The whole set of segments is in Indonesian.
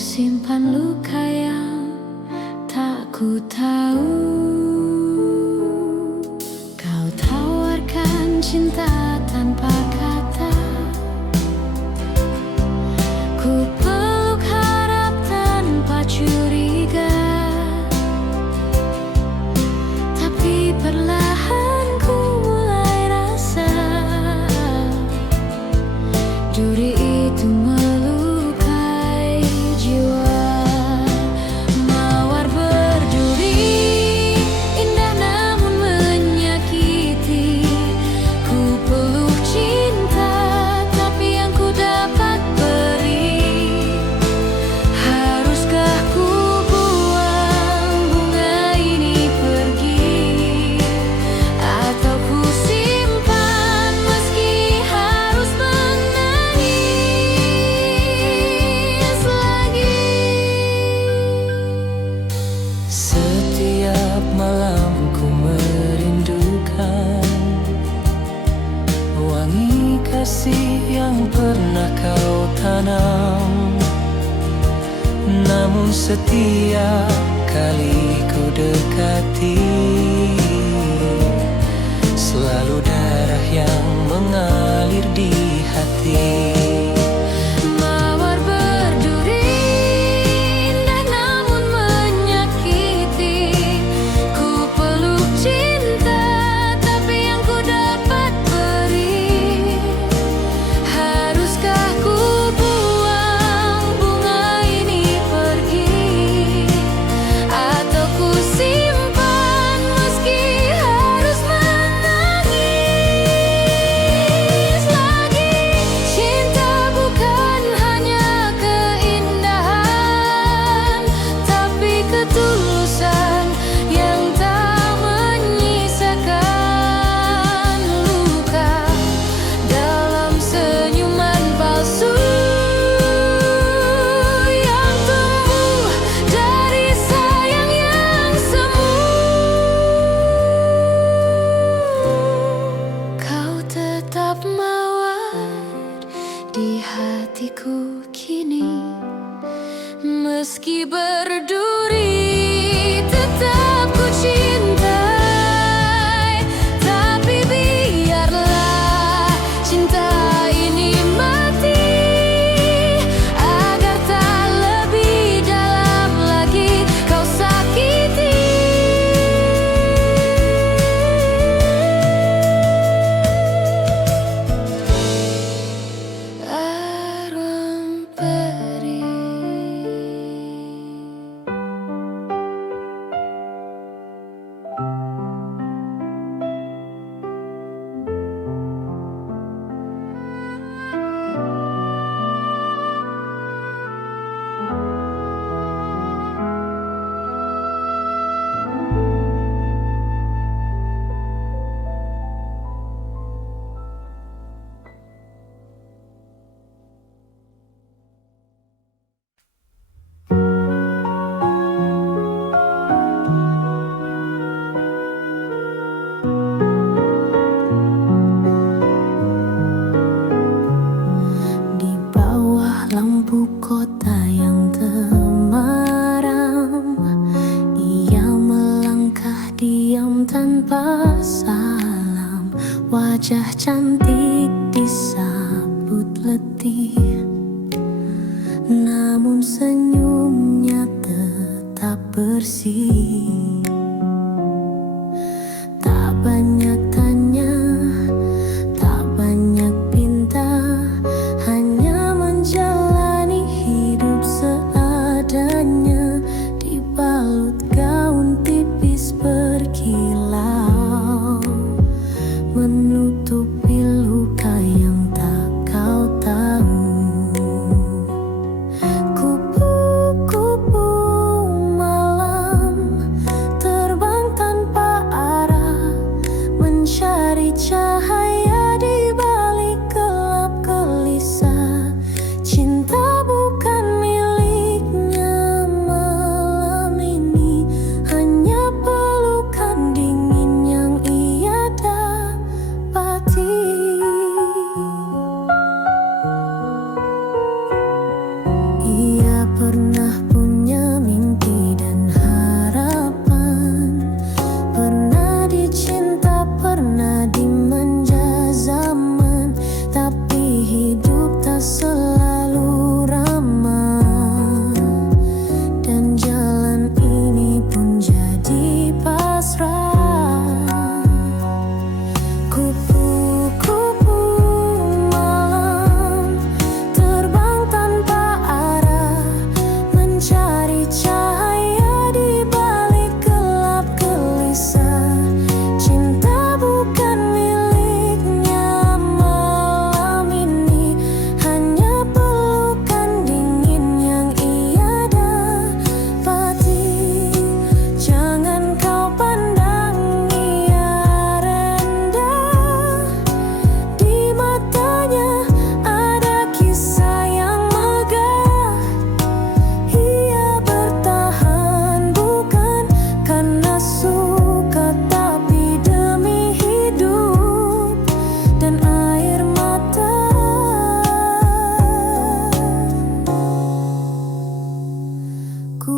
tersimpan luka yang tak ku tahu. Kau tawarkan cinta tanpa kata, ku peluk harap tanpa curiga. Tapi perlahan ku mulai rasa duri itu melukai jiwa. Mawar berduri, indah namun menyakiti. Ku peluk cinta, tapi yang ku dapat beri. Haruskah ku buang bunga ini pergi, atau ku simpan meski harus menangis lagi? Setiap malam ku merindukan wangi kasih yang pernah kau tanam. Namun setiap kali ku dekati, selalu darah yang mengalir di hati. Mawar berduri, indah namun menyakiti. Ku peluk cinta, tapi yang ku dapat beri. Haruskah ku buang bunga ini pergi, atau ku simpan meski harus menangis lagi? Cinta bukan hanya keindahan, tapi ketulusan yang tak menyisakan luka dalam senyuman palsu yang tumbuh dari sayang yang semu. Kau tetap mawar di hatiku kini, meski berduri tetap ku cintai. Tapi biarlah cinta ini mati, agar tak lebih dalam lagi kau sakiti. Arwah peri. Di bawah lampu kota yang temaram, ia melangkah diam tanpa salam. Wajah cantik disambut letih, namun senyumnya tetap bersih. Tak banyak tanya, tak banyak pinta, hanya menjalani hidup seadanya. Dibalut gaun tipis berkilau, menutupi luka yang tak kau tahu. Kupu-kupu malam terbang tanpa arah, mencari cahaya di balik gelap gelisah. Cinta bukan miliknya malam ini, hanya pelukan dingin yang ia dapati. Ia pernah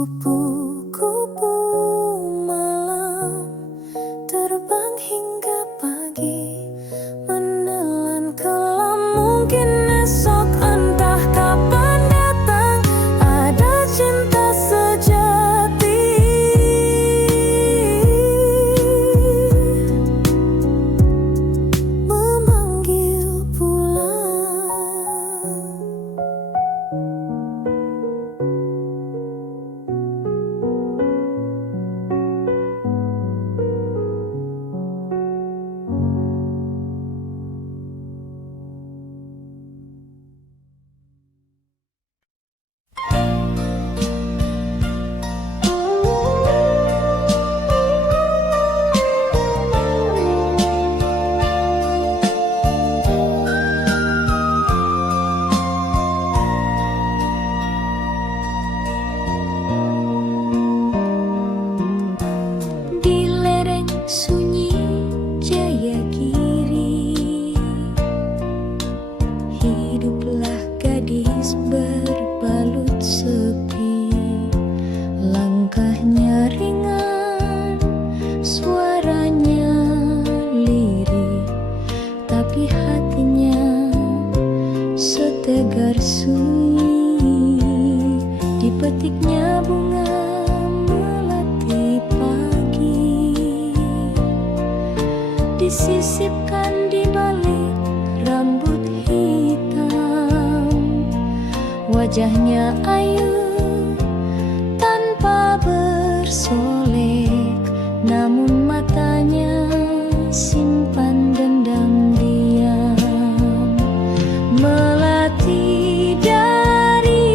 Kupu-kupu malam terbang hingga pagi, menelan kelam mungkin esok entah kapan datang ada cinta sejati memanggil pulang. Di lereng sunyi Jayagiri hiduplah gadis berbalut sepi. Langkahnya ringan, suaranya lirih, tapi hatinya setegar sunyi. Dipetiknya bunga melati pagi, disisipkan di balik rambut hitam. Wajahnya ayu tanpa bersolek, namun matanya simpan dendam diam. Melati dari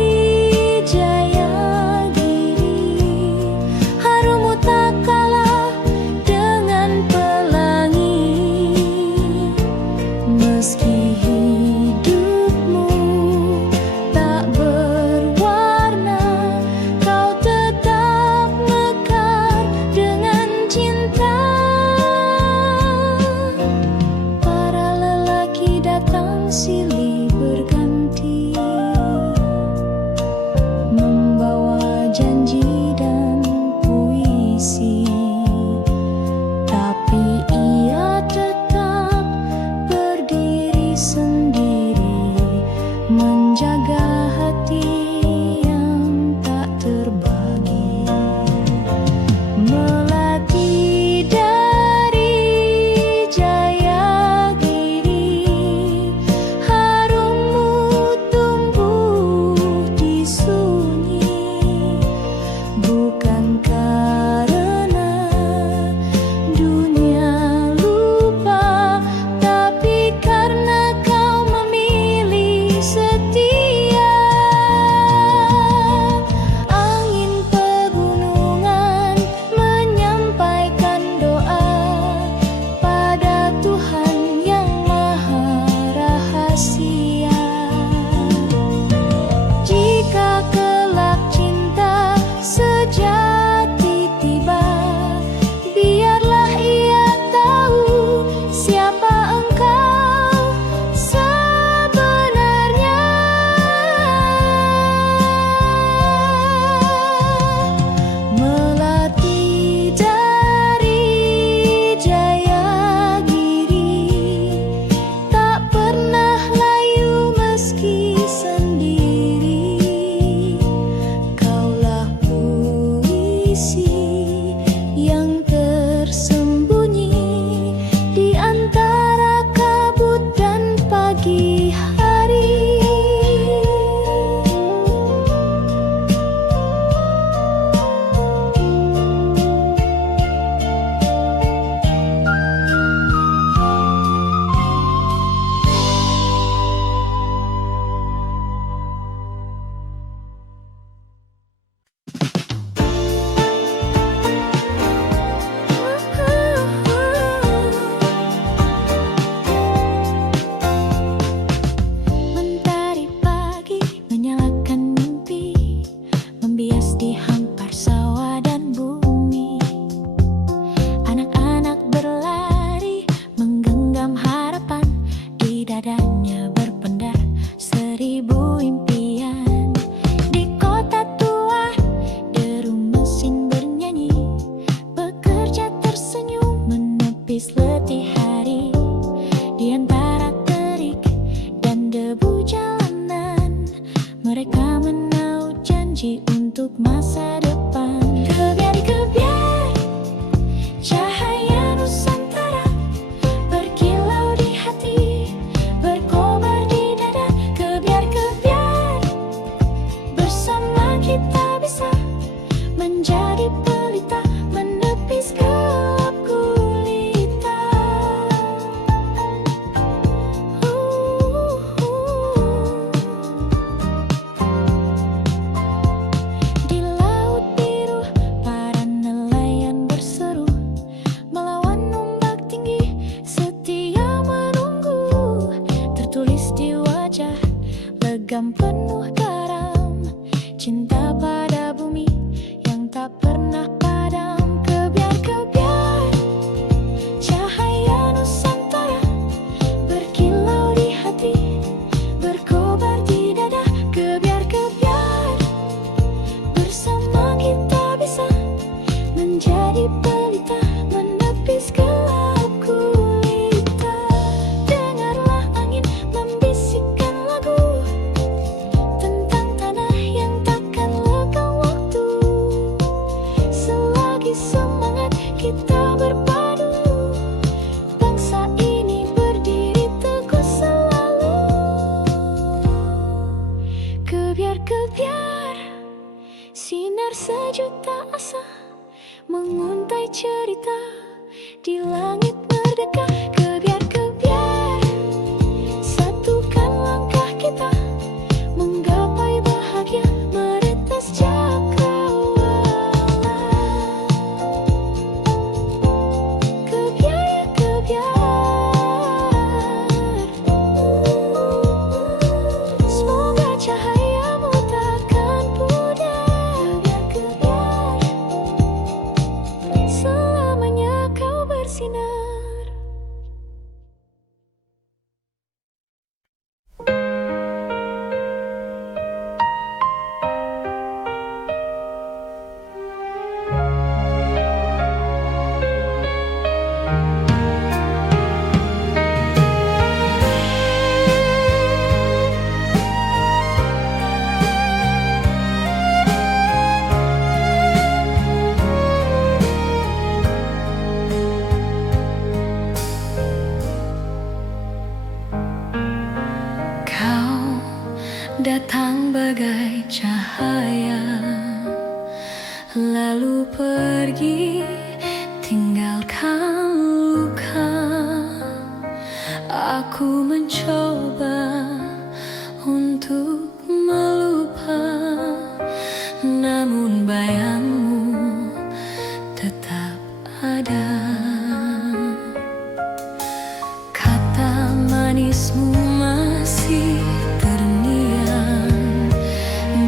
Jayagiri, harumu tak kalah dengan pelangi. Meski hidupmu tak berwarna, kau tetap mekar dengan cinta. Para lelaki datang silih berganti, membawa janji dan puisi, tapi ia tetap berdiri sendiri, menjaga hati yang tak terbagi. Melati dari Jayagiri, harummu tumbuh di sunyi, bukan karena dunia lupa, tapi karena kau memilih setia. menangis letih hari di antara terik dan debu jalanan. Mereka menaruh janji untuk masa depan. Kebiar-kebiar cahaya Nusantara berkilau di hati, berkobar di dada. Kebiar-kebiar bersama kita bisa menjadi pelita, menepis gelap gulita. Di laut biru para nelayan berseru, melawan ombak tinggi setia menunggu. Tertulis di wajah legam penuh garam, cinta pada bumi yang tak pernah padam. Kebiar-kebiar cahaya Nusantara berkilau di hati, berkobar di dada. Kebiar-kebiar bersama kita bisa menjadi pelita, menepis gelap gulita. Dengarlah angin membisikkan lagu tentang tanah yang takkan lekang waktu. Selagi semangat kita berpadu, bangsa ini berdiri teguh selalu. Kebiar-kebiar sinar sejuta asa menguntai cerita di langit merdeka. Kebiar-kebiar satukan langkah kita menggapai bahagia, meretas cakrawala. Kebiar-kebiar, semoga cahayamu takkan pudar. Kebiar-kebiar, selamanya kau bersinar. Kau datang bagai cahaya, lalu pergi tinggalkan luka. Aku mencoba untuk melupa, namun bayangmu tetap ada. Kata manismu masih terngiang,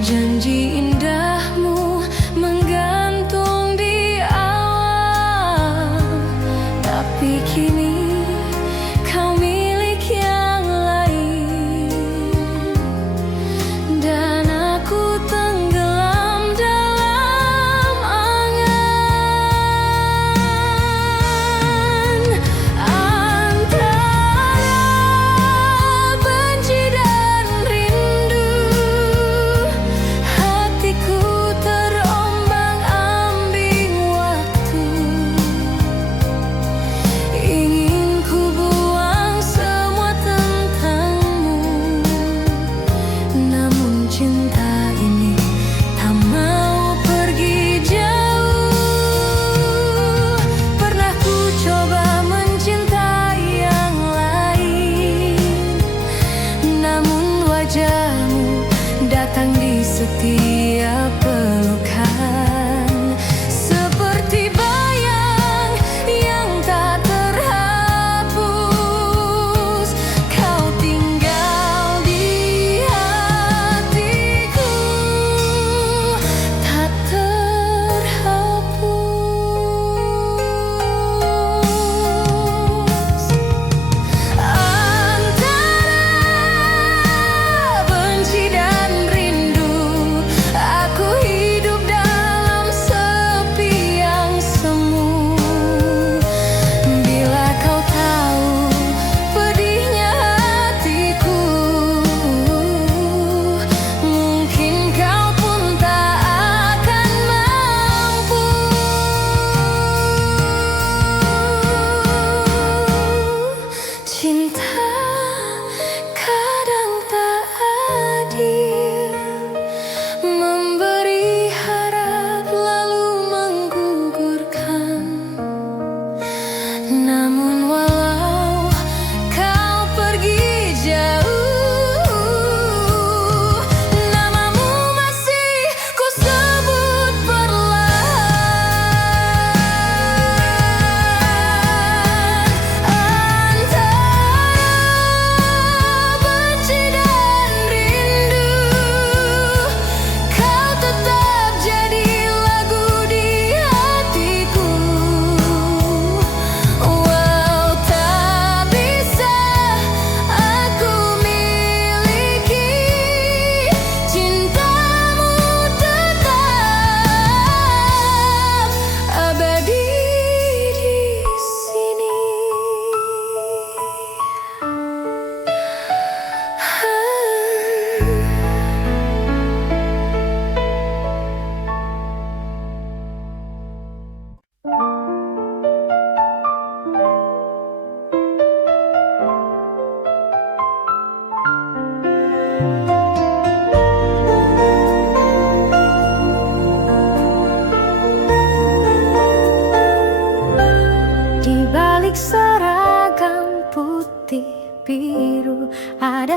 janji indahmu menggantung di awal. Tapi kini kau milik yang lain,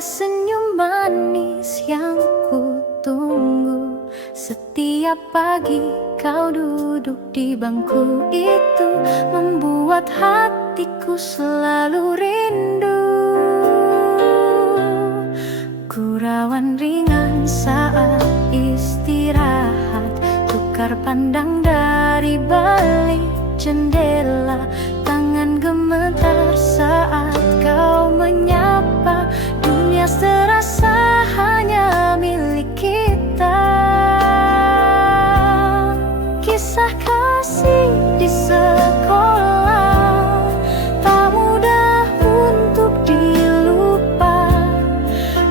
senyum manis yang ku tunggu. Setiap pagi kau duduk di bangku itu, membuat hatiku selalu rindu. Gurauan ringan saat istirahat, tukar pandang dari balik jendela. Tangan gemetar saat kau menyapa, dunia serasa hanya milik kita. Kisah kasih di sekolah tak mudah untuk dilupa.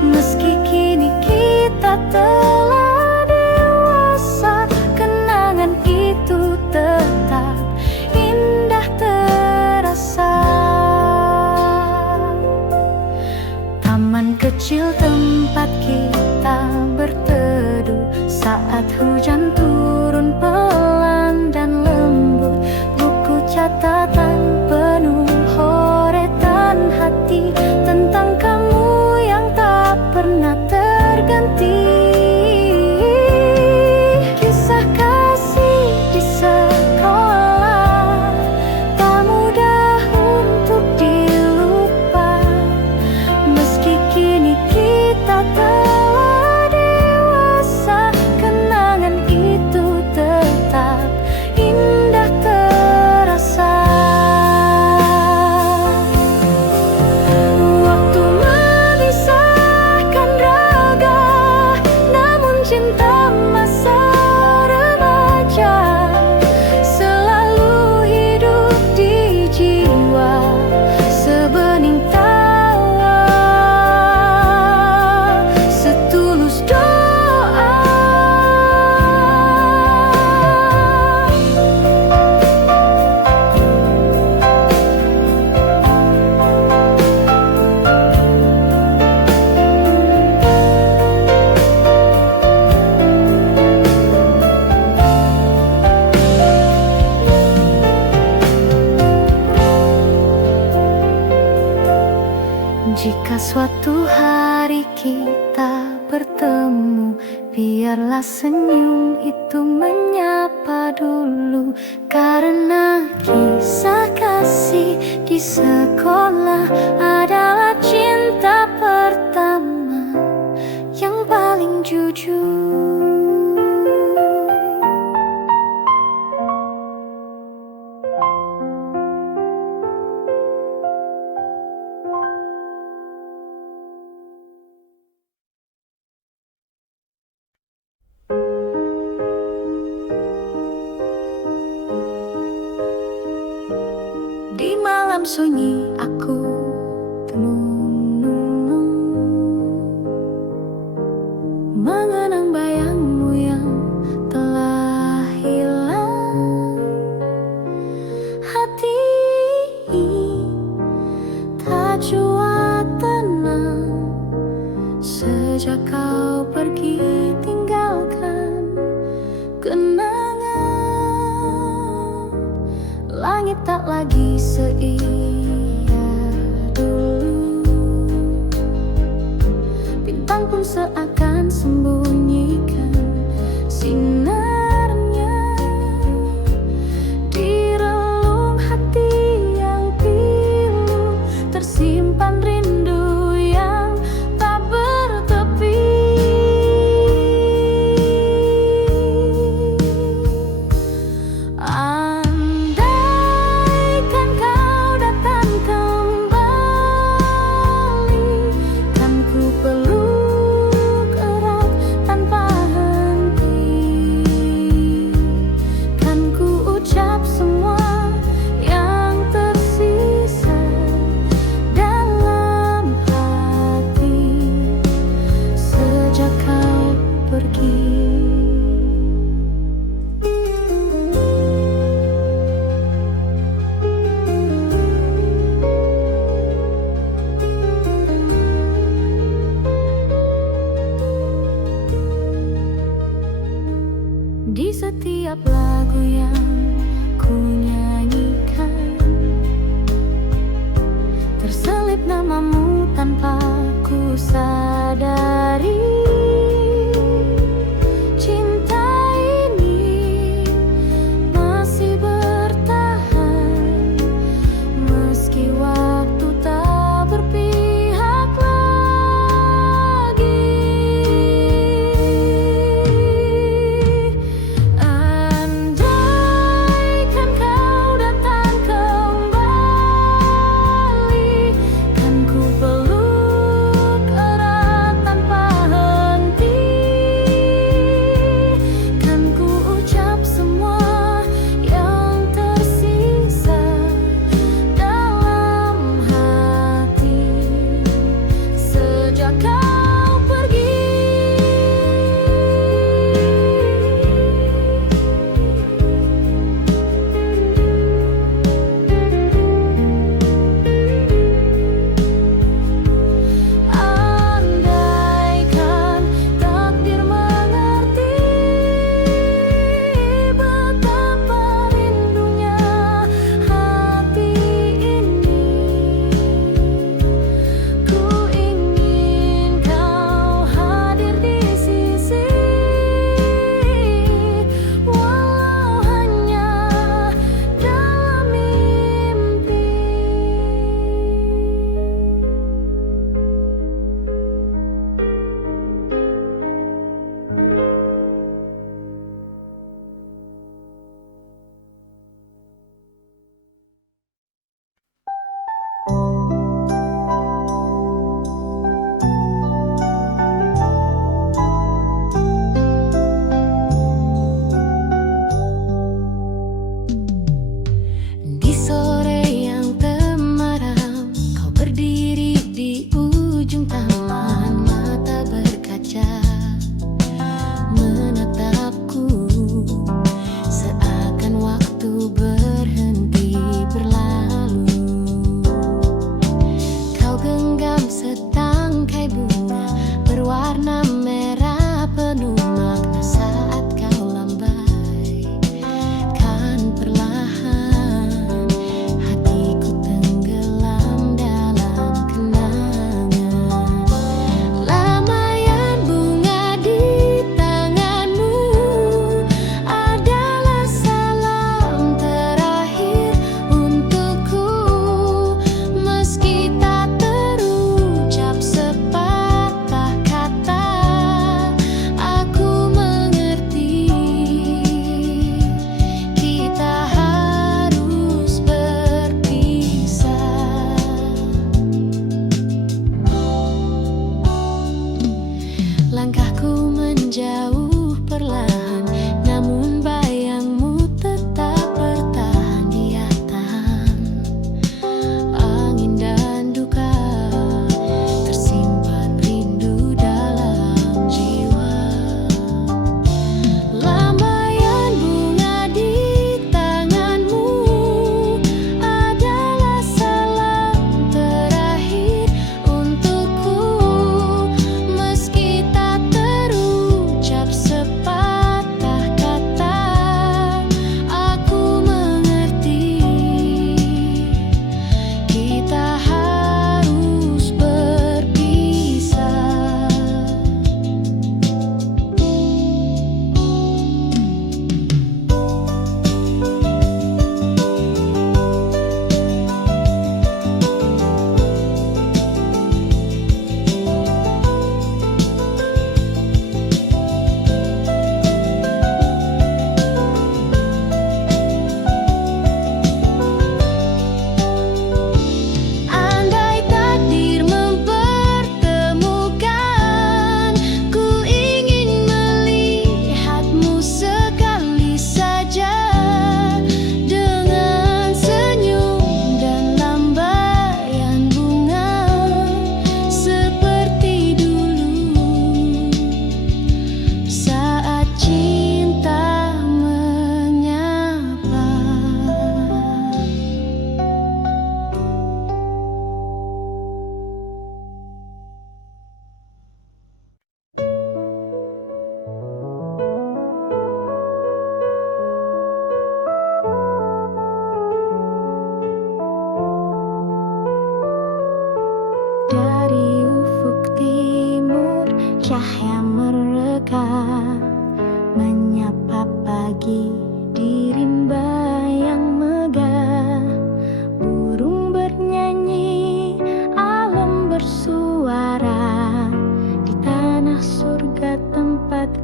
Meski kini kita telah dewasa, kenangan itu tetap indah terasa. Taman kecil tempat kita berteduh saat hujan turun pelan dan lembut. Buku catatan penuh horetan hati tentang kamu yang tak pernah terganti. Kisah kasih di sekolah tak mudah untuk dilupa. Meski kini kita telah dewasa, kenangan itu tetap indah terasa. Waktu memisahkan raga, namun cinta masa remaja selalu hidup di jiwa. Sebening tawa, setulus doa. Jika suatu hari kita bertemu, biarlah senyum itu menyapa dulu. Karena kisah kasih di sekolah adalah cinta pertama yang paling jujur. Di malam sunyi aku tenung-nung, mengenang bayangmu yang telah hilang. Hati tak jua tenang sejak kau pergi tinggalkan kenangan. Langit tak lagi seia dulu, bintang pun seakan sembunyikan sinarnya di relung hati yang pilu. Tersimpan rindu yang tak bertepi. Di setiap lagu yang ku nyanyikan terselip namamu tanpa ku ku sadari cinta ini masih bertahan meski waktu tak berpihak lagi. Andaikan kau datang kembali, kan ku peluk erat tanpa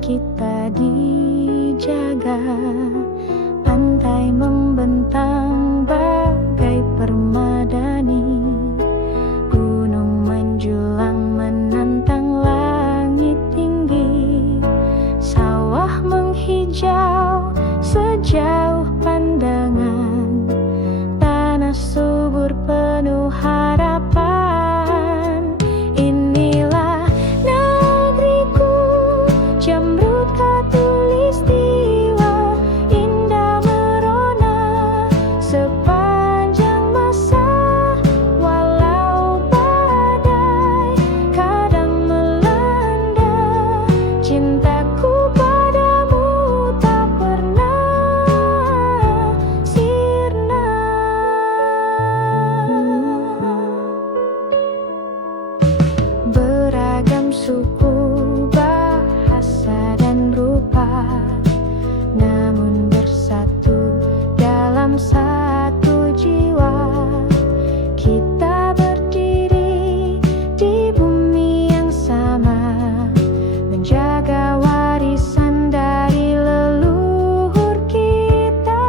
kita dijaga. Pantai membentang bagai permadani, gunung menjulang menantang langit tinggi, sawah menghijau sejauh pandangan, tanah subur penuh harapan. Inilah negeriku, Jamrud Khatulistiwa, indah merona sepanjang masa. Walau badai kadang melanda, cintaku padamu tak pernah sirna. Beragam suku, bahasa dan rupa, namun bersatu dalam satu jiwa. Kita berdiri di bumi yang sama, menjaga warisan dari leluhur kita.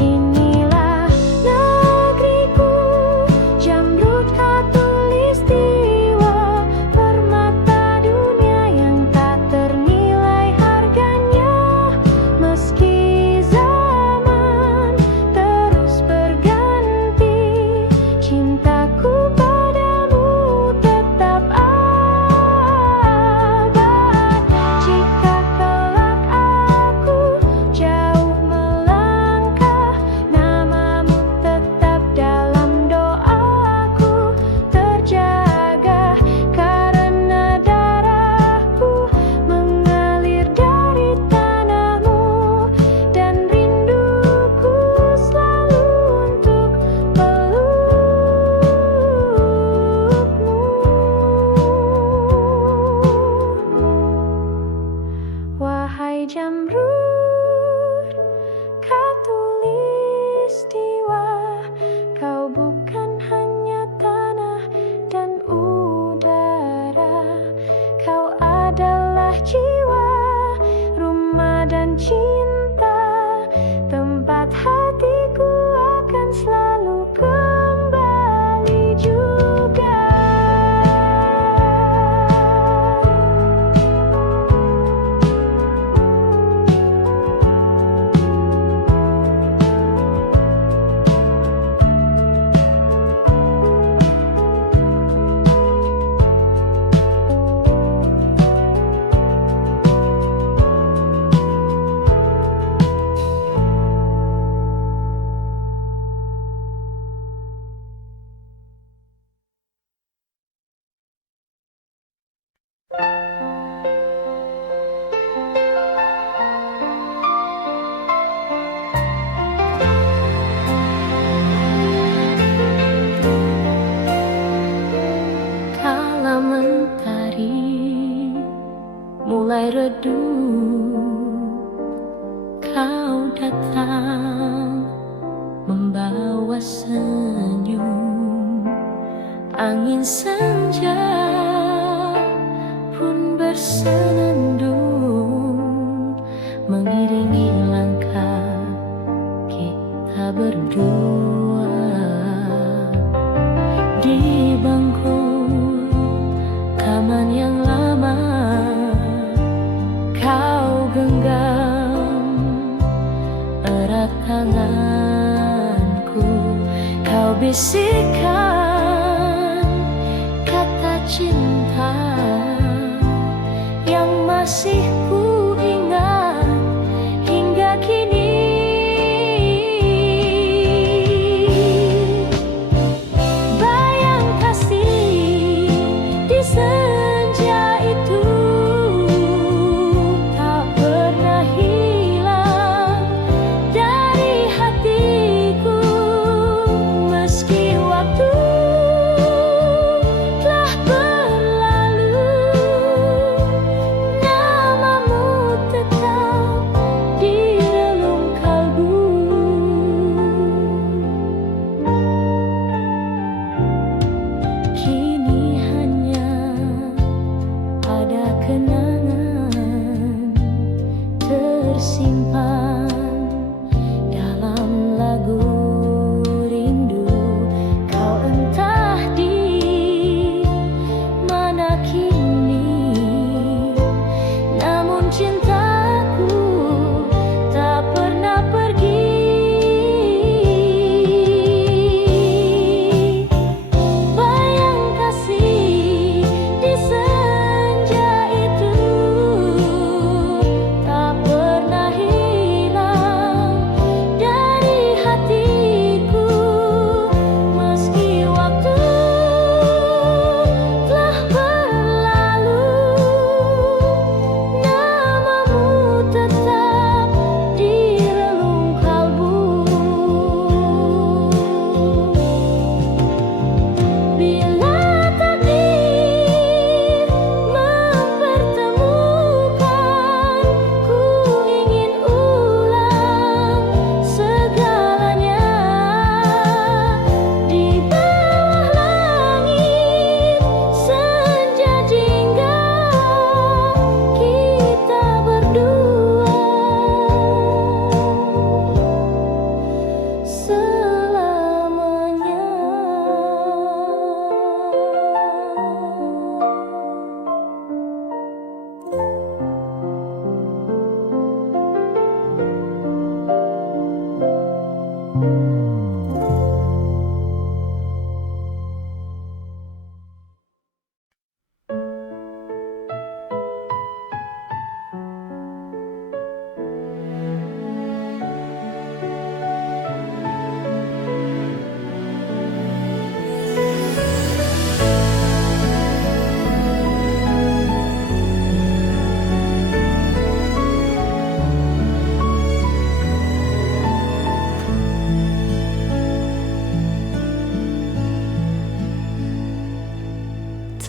Inilah negeriku, Jamrud Khatulistiwa, permata dunia yang tak ternilai harganya. Meski zaman terus berganti, cintaku padamu tetap abad. Jika kelak aku jauh melangkah, namamu tetap dalam doaku terjaga, karena darahku mengalir dari tanahmu, dan rinduku selalu untuk pelukmu. Wahai Jamrud Khatulistiwa, kau bukan hanya tanah dan udara, kau adalah jiwa, rumah dan cinta, tempat hatiku akan selalu kembali juga. Kala mentari mulai redup, kau datang membawa senyum. Angin senja pun bersenandung, mengiringi langkah kita berdua. Di bangku taman yang lama, kau genggam erat tanganku, kau bisikkan kata cinta yang masih ku ingat hingga kini. Bayang kasih di senja itu tak pernah hilang dari hatiku, meski waktu telah berlalu. Nama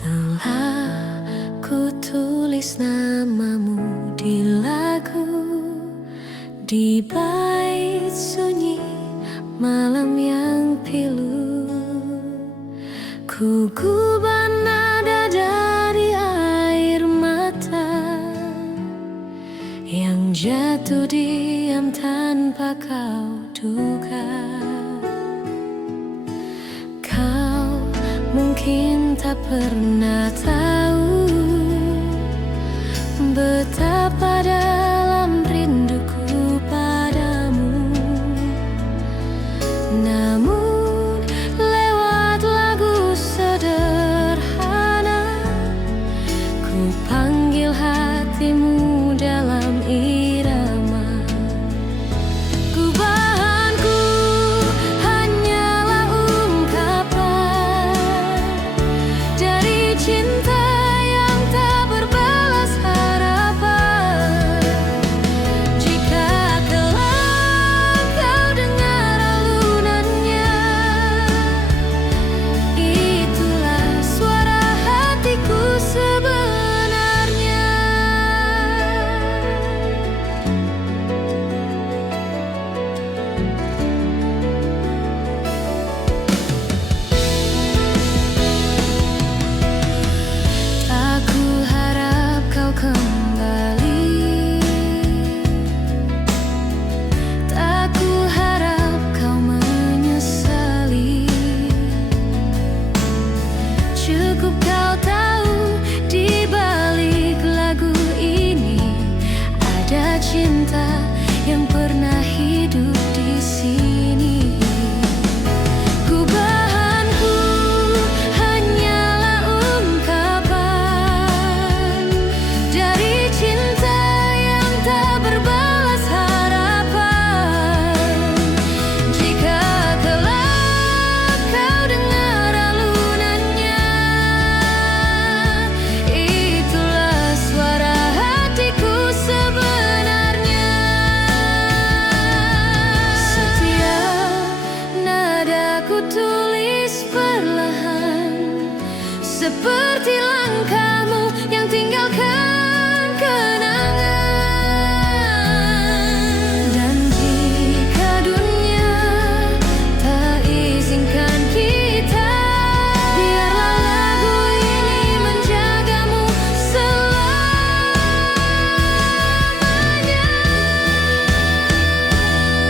Telah ku tulis namamu di lagu, di bait sunyi malam yang pilu. Ku gubah nada dari air mata yang jatuh diam tanpa kau duga. Kau mungkin tak pernah tahu betapa dalam rinduku padamu. Namun lewat lagu sederhana ku panggil hatimu dalam irama. Gubahanku hanyalah ungkapan dari cinta yang tak berbalas harapan. Jika kelak kau dengar alunannya, itulah suara hatiku sebenarnya. Tak ku harap kau kembali, tak ku harap kau menyesali. Cukup kau tahu di balik lagu ini ada cinta yang pernah hidup di sini. Gubahanku hanyalah ungkapan dari cinta yang tak berbalas harapan. Jika kelak kau dengar alunannya, itulah suara hatiku sebenarnya. Setiap nada ku tulis perlahan, seperti langkahmu yang tinggalkan kenangan. Dan jika dunia tak izinkan kita, biarlah lagu ini menjagamu selamanya.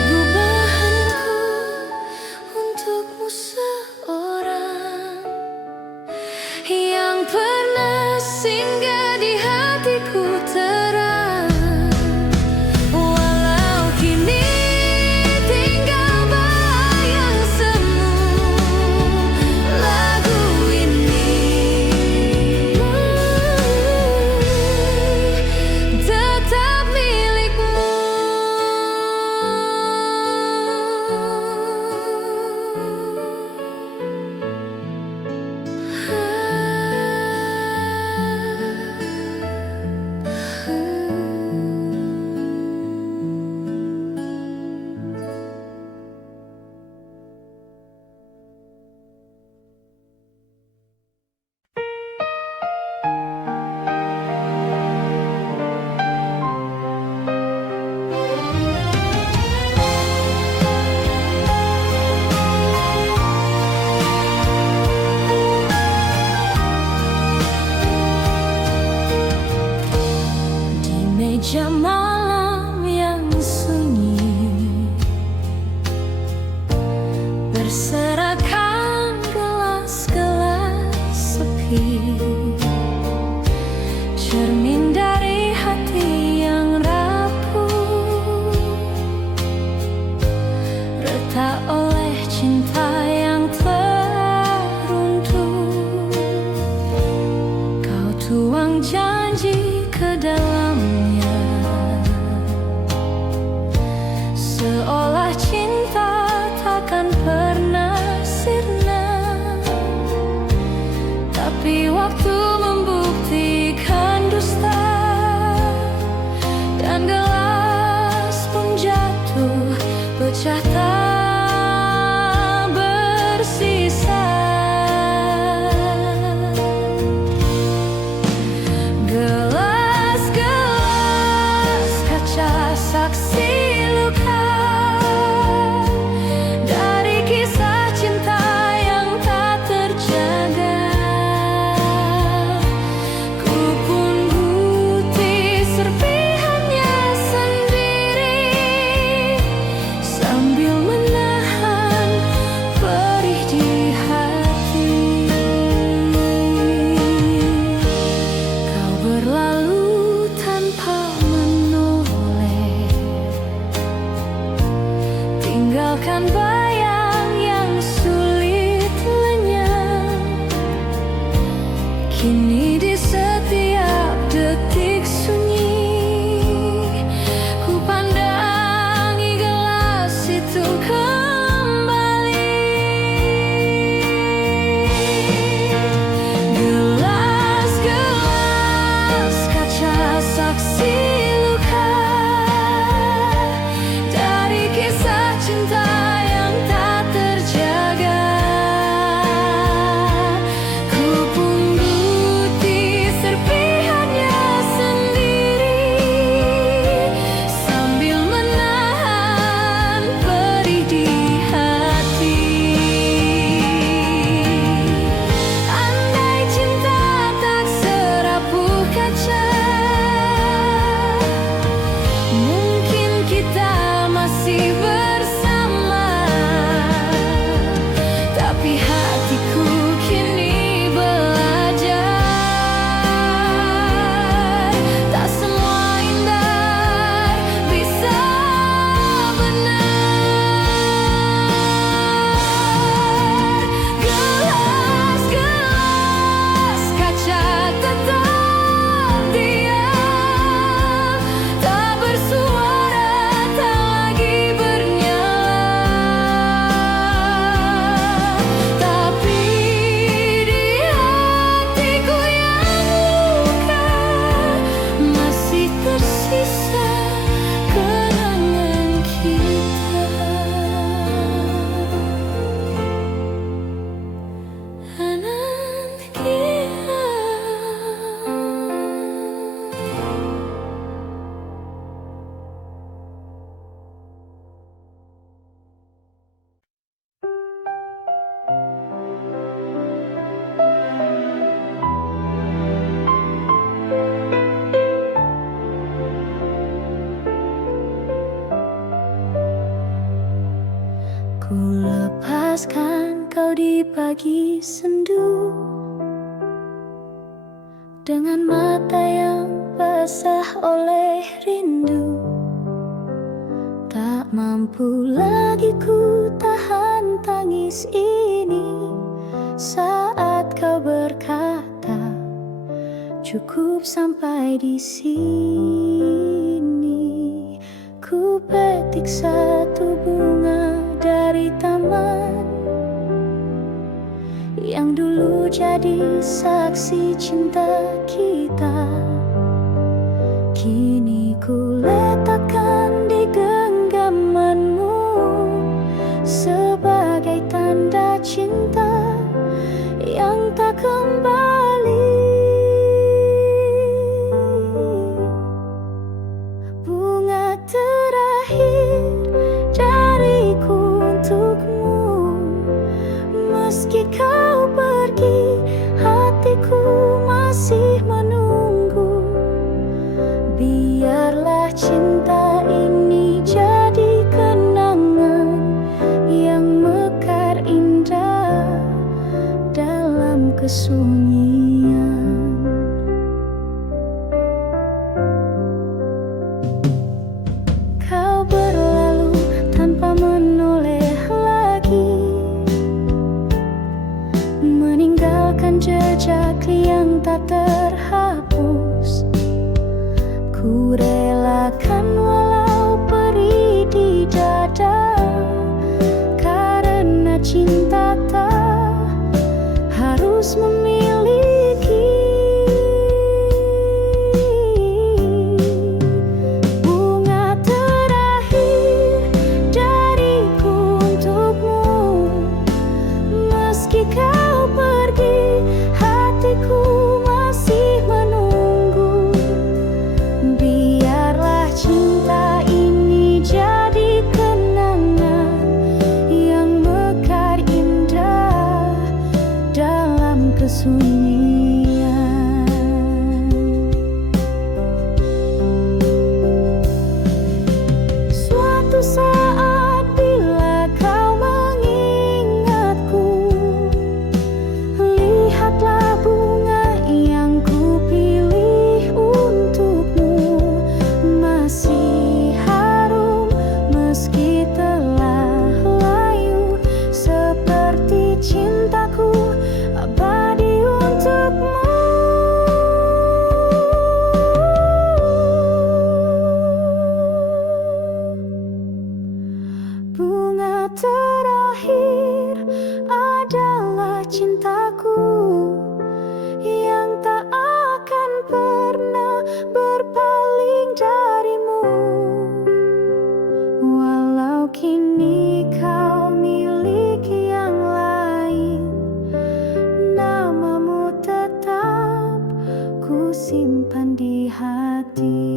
Gubahanku untukmu seorang yang pernah singgah di hatiku terang. Walau kini tinggal bayang semu, lagu ini tetap milikmu. Di meja malam yang sunyi, berserakan gelas-gelas sepi, cermin dari hati yang rapuh, retak oleh cinta yang teruntuh. Kau tuang janji ke dalamnya, seolah cinta takkan pernah sirna. Tapi waktu membuktikan dusta, dan gelas pun jatuh pecah tak bersisa. Gelas-gelas kaca saksi luka dari kisah cinta yang tak terjaga. Ku pun bukti serpihannya sendiri, sambil menahan perih di hati. Kau berlalu tanpa menoleh, tinggalkan bayang yang sulit lenyap. Kini di setiap detik sunyi, ku pandangi gelas itu kembali. Gelas-gelas kaca saksi luka dari kisah cinta yang tak terjaga. Ku pun bukti serpihannya sendiri, sambil menahan perih di hati. Andai cinta tak serapuh kaca, mungkin kita masih bersama. Tapi hatiku kini belajar, tak semua indah bisa benar. Gelas-gelas kaca tetap diam, tak bersuara, tak lagi bernyala. Tapi di hatiku yang luka masih tersisa kenangan kita. Ku lepaskan kau di pagi sendu, dengan mata yang basah oleh rindu. Tak mampu lagi ku tahan tangis ini saat kau berkata, cukup sampai di sini. Ku petik satu bunga dari taman yang dulu jadi saksi cinta kita. Kini ku letakkan di genggamanmu sebagai tanda cinta yang tak kembali. Bunga terakhir dariku untukmu, meski kau pergi, hatiku masih menunggu. Biarlah cinta ini jadi kenangan yang mekar indah dalam kesunyian. tak terhapus. Ku relakan walau perih di dada, karena cinta tak harus memiliki. Bunga terakhir dariku untukmu, meski kau pergi, hatiku masih menunggu. Biarlah cinta ini jadi kenangan yang mekar indah dalam kesunyian. Suatu saat bila kau mengingatku, lihatlah bunga yang ku pilih untukmu, masih harum meski telah layu, seperti cintaku abadi untukmu. Bunga terakhir adalah cintaku yang tak akan pernah berpaling darimu. Walau kini kau miliki yang lain, namamu tetap ku simpan di hati.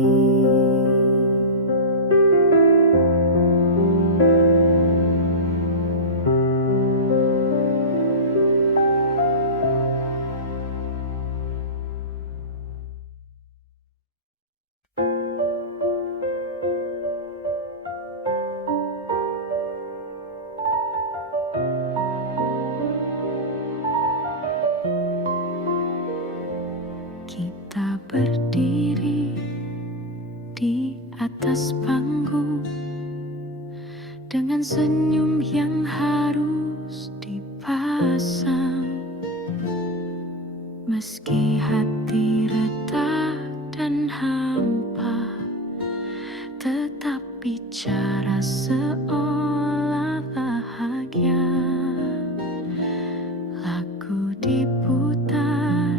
Kita berdiri di atas panggung dengan senyum yang harus dipasang, meski hati retak dan hampa, tetap bicara seolah bahagia. Lagu diputar,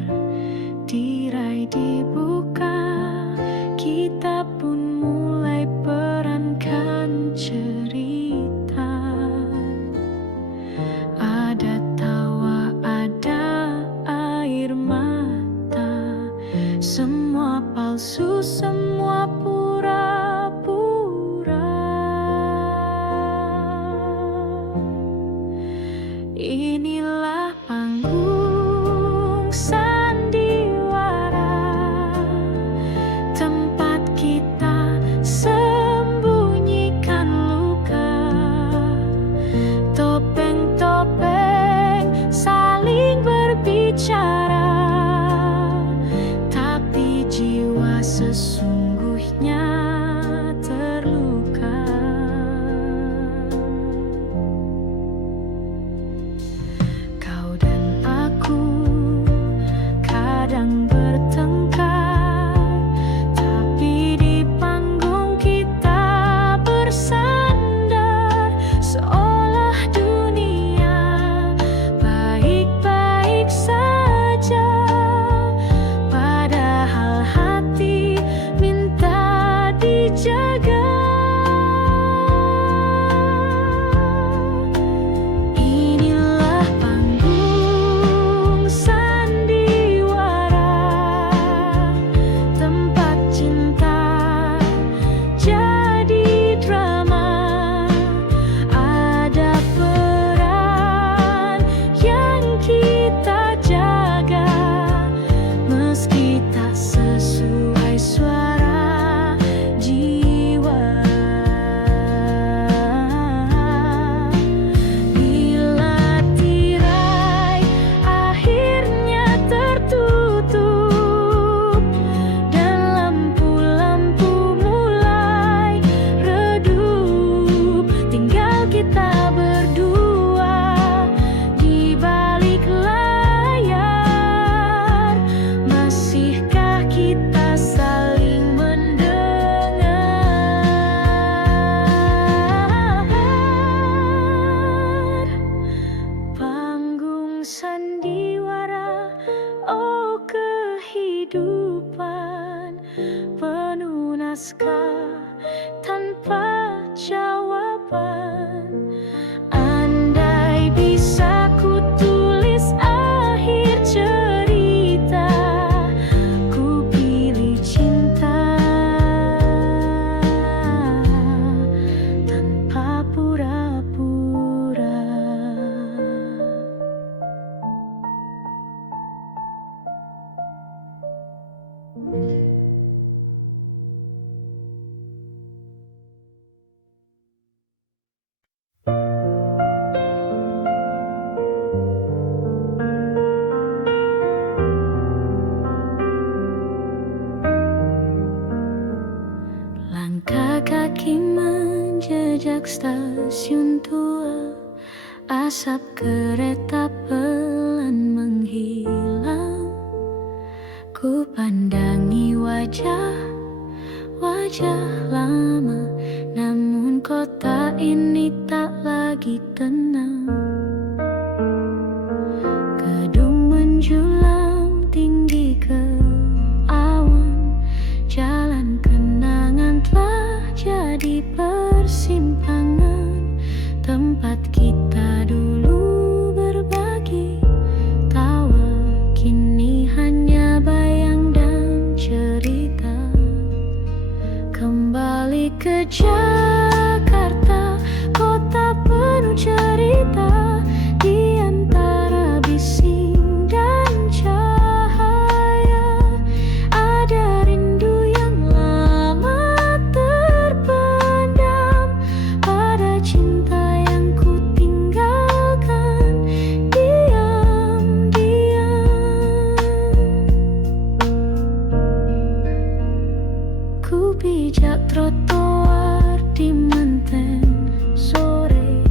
tirai dibuka, kita pun mulai perankan cerita. Ada tawa, ada air mata, semua palsu, semua pura-pura. Inilah panggung sandiwara, tempat kita sembunyikan luka. Topeng-topeng saling berbicara, tapi jiwa sesungguhnya terluka. Kau dan aku kadang bertengkar, tapi di panggung kita bersandar, seolah dunia baik-baik saja, padahal hati minta naskah tanpa jawaban. Andai bisa ku tulis akhir cerita, ku pilih cinta tanpa pura-pura. Langkah kaki menjejak stasiun tua, asap kereta pelan menghilang. Ku pandangi wajah lama, namun kota ini tak lagi tenang. Gedung menjulang tinggi ke awan, jalan kenangan telah jadi persimpangan, tempat kita dulu berbagi tawa, kini hanya bayang dan cerita. Kembali ke Jakarta, kota penuh cerita, di antara bising dan cahaya ada rindu yang lama terpendam pada cinta yang ku tinggalkan diam-diam. Ku pijak trotoar di Menteng sore,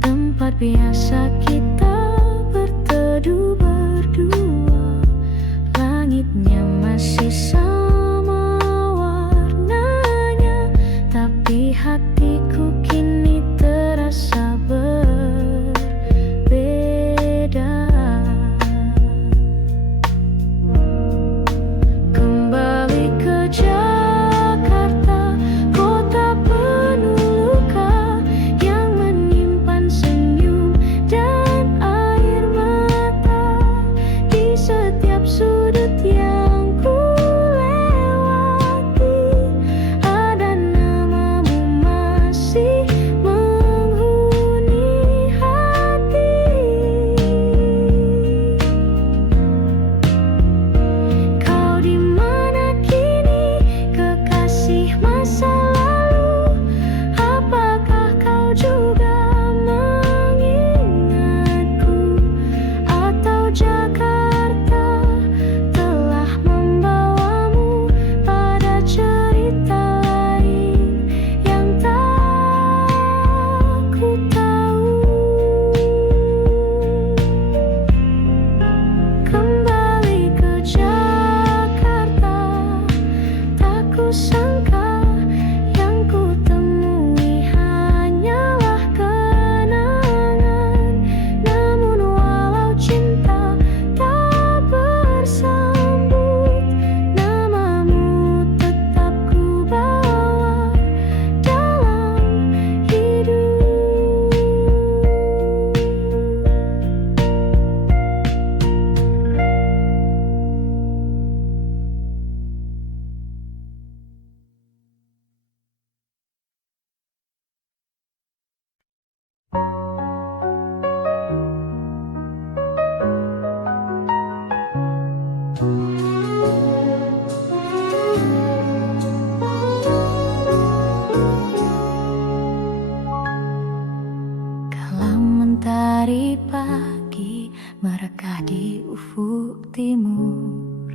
tempat biasa kita berteduh berdua. Langitnya masih sama warnanya, tapi hatiku kini terasa berbeda. Kembali ke Jakarta, kota penuh luka yang menyimpan senyum dan air mata. Di setiap sudut yang ku lewati, ada namamu masih menghuni hati. Kau di mana kini, kekasih masa lalu? Apakah kau juga mengingatku? Atau Jakarta telah membawamu pada cerita lain yang tak ku tahu? Kembali ke Jakarta, tak kusangka yang ku temui hanyalah kenangan. Namun walau cinta tak bersambut, namamu tetap ku bawa dalam hidup. Kala mentari pagi merekah di ufuk timur,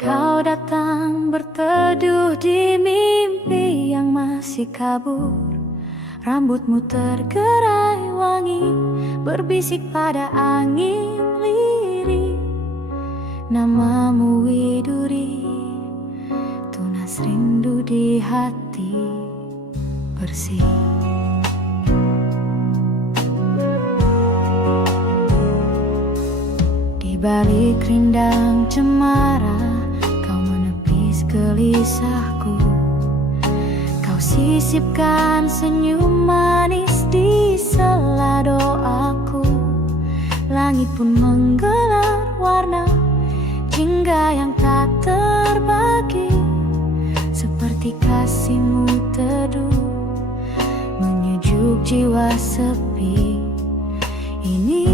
kau datang berteduh di mimpi yang masih kabur. Rambutmu tergerai wangi, berbisik pada angin lirih. Namamu Widuri, tunas rindu di hati bersih. Di balik rindang cemara, kau menepis gelisahku. Kau sisipkan senyum manis di sela doaku. Langit pun menggelar warna jingga yang tak terbagi, seperti kasihmu teduh menyejuk jiwa sepi ini.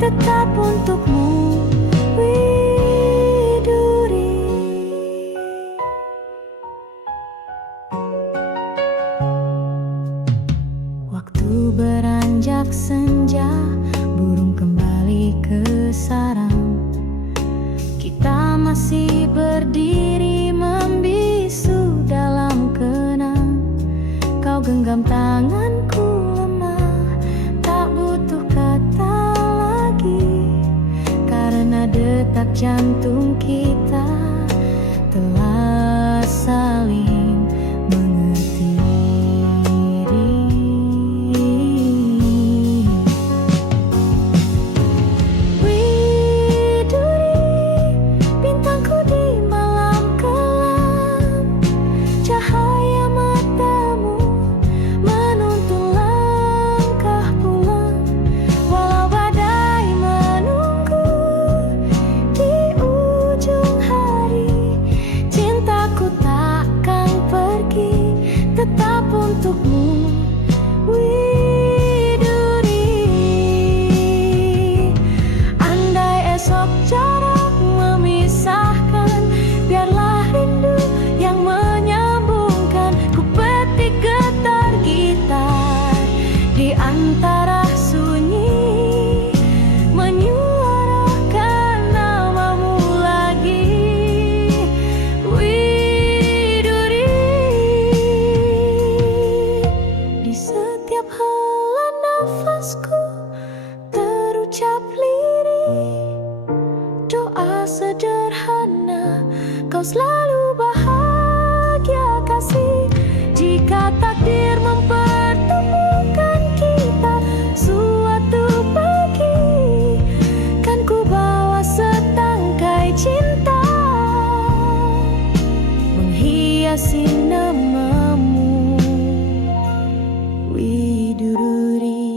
Tetap untukmu, Widuri. Waktu beranjak senja, burung kembali ke sarang. Kita masih berdiri membisu dalam kenang. Kau genggam tanganku lemah, tak butuh kata, karena detak jantung kita telah saling mengerti. Widuri, bintangku di malam kelam, cahaya matamu menuntun langkah pulang. Walau badai menunggu di ujung hari, cintaku takkan pergi, tetap untukmu, Widuri. Andai esok jarak memisahkan, biarlah rindu yang menyambungkan. Ku petik getar gitar di antara sunyi, menyuarakan namamu lagi, Widuri. Di setiap hela nafasku terucap lirih doa sederhana, kau selalu bahagia kasih. Jika takdir mempertemukan kita suatu pagi, kan ku bawa setangkai cinta menghiasi namamu, Widuri.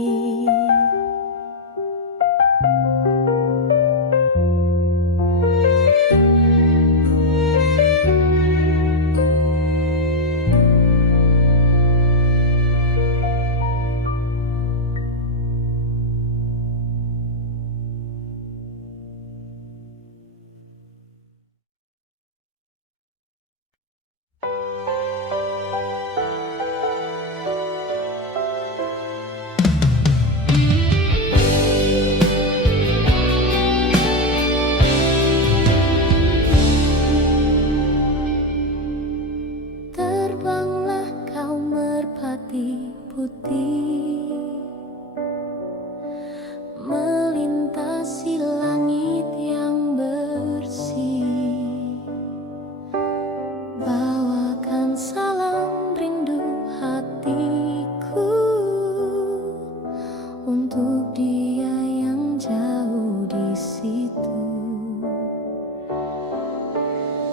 Terbanglah kau merpati putih, melintasi langit yang bersih. Bawakan salam rindu hatiku untuk dia yang jauh di situ.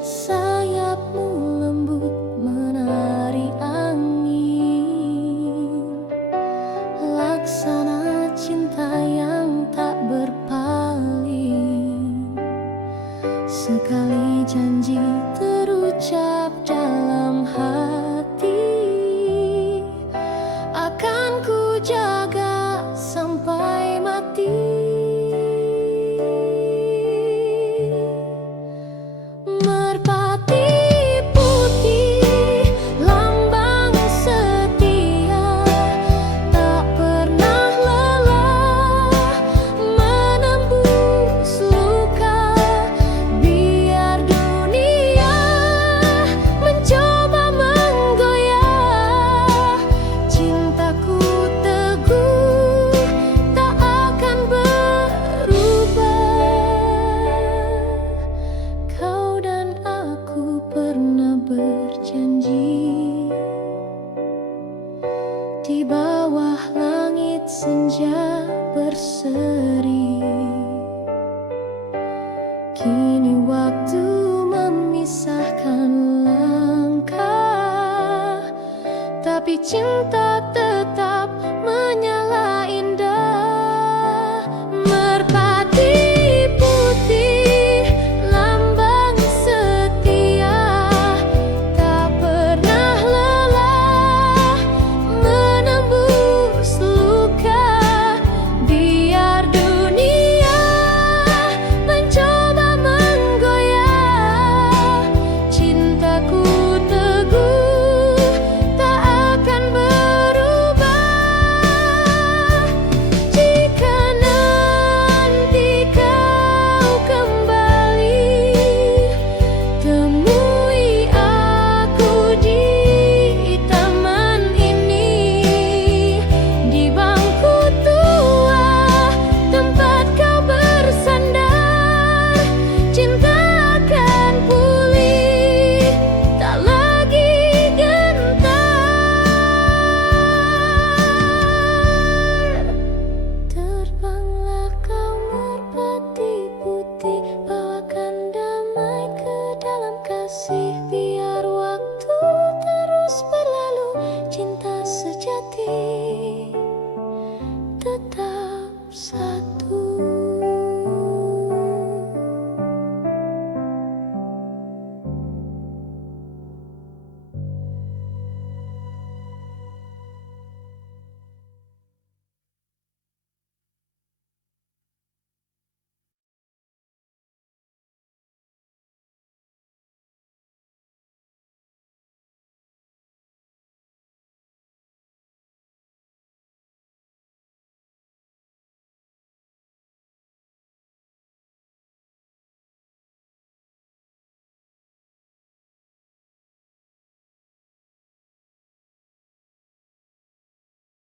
Sayapmu lembut menari angin, janji di bawah langit senja berseri. Kini waktu memisahkan langkah, tapi cinta